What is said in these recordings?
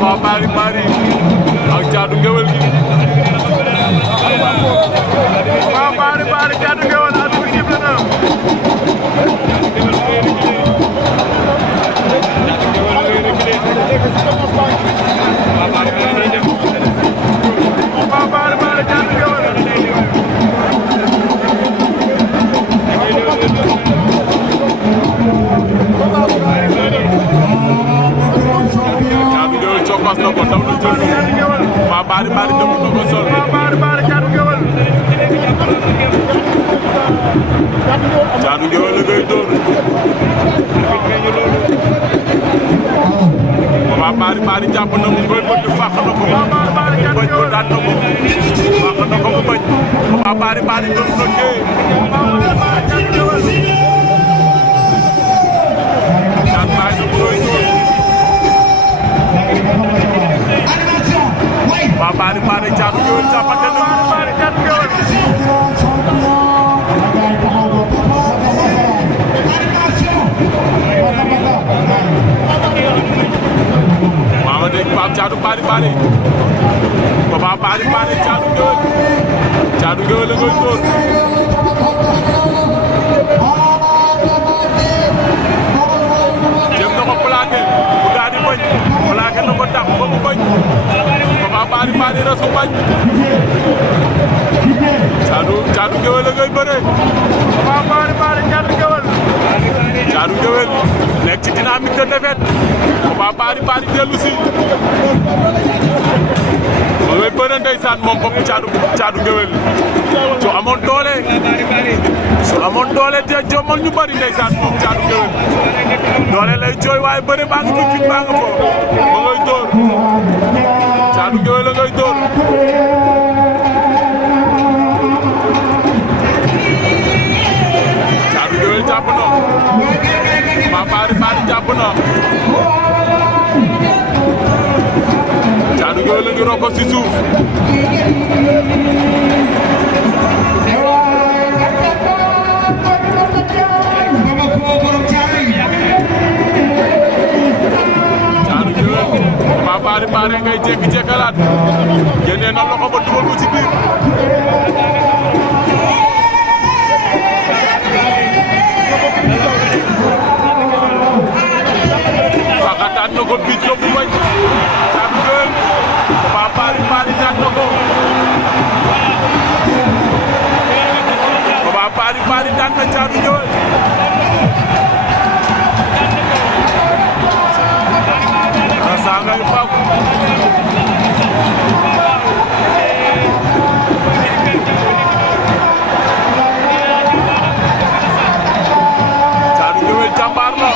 Papa Bari Bari ak Caatu Ngéwél gi Papa Bari Bari Caatu Ngéwél ak bu sifflé na Papa Bari Bari Caatu Ngéwél pas na ko daw na jël Papa Bari Bari dem na ko sol Papa Bari Bari Caatu Ngéwél Caatu Ngéwél la ngay dóor Papa Bari Bari jàpp na mu koy bëtt fàq na ko bañ ko daan na ko fàq na ko mu bañ Papa Bari Bari dem na kee Caatu Bari na koy dóor Papa Bari Bari Caatu Ngéwél jàppante na Papa Bari Caatu Ngéwél Mama dégg Pape Caatu Bari Bari Papa Bari Bari Caatu Ngéwél Caatu Ngéwél la koy dóor jëm na ko plaqué bu gaa di bañ plaqué na ko tax ba mu bañ Papa Bari Bari rasu bañ Caatu Ngéwél la ngay bëre Papa Bari Bari Caatu Ngéwél Caatu Ngéwél nekk ci dynamique de défaite Papa Bari Bari dellu si ma ngay bëre ndeysaan moom bopp Caatu Ngéwél su amoon doole te jommal ñu bari ndeysaan moom Caatu Ngéwél doole lay jooy waaye bëre baa ngi fi fit baa nga fo ma ngay dóor Caatu Ngéwél la ngay dóor Caatu Ngéwél jàpp na Papa Bari Bari jàpp na Caatu Ngéwél la ngi roko si suuf Papa Bari Bari ngay jékki-jékkalaat génnee na loxo ba dugal ko ci biir faxataan na ko biit yóbbu bañ Caatu Ngéwél Papa Bari Bari daan na ko Papa Bari Bari daan na Caatu Ngéwél sangay faaw Caatu Ngéwél jàmbaar la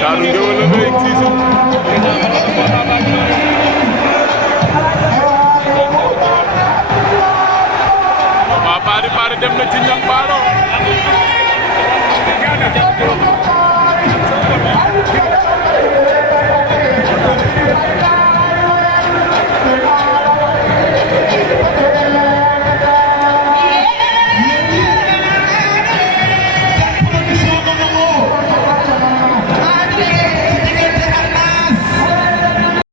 Caatu Ngéwél la ngay siisu Papa Bari Bari dem na ci ñang baalo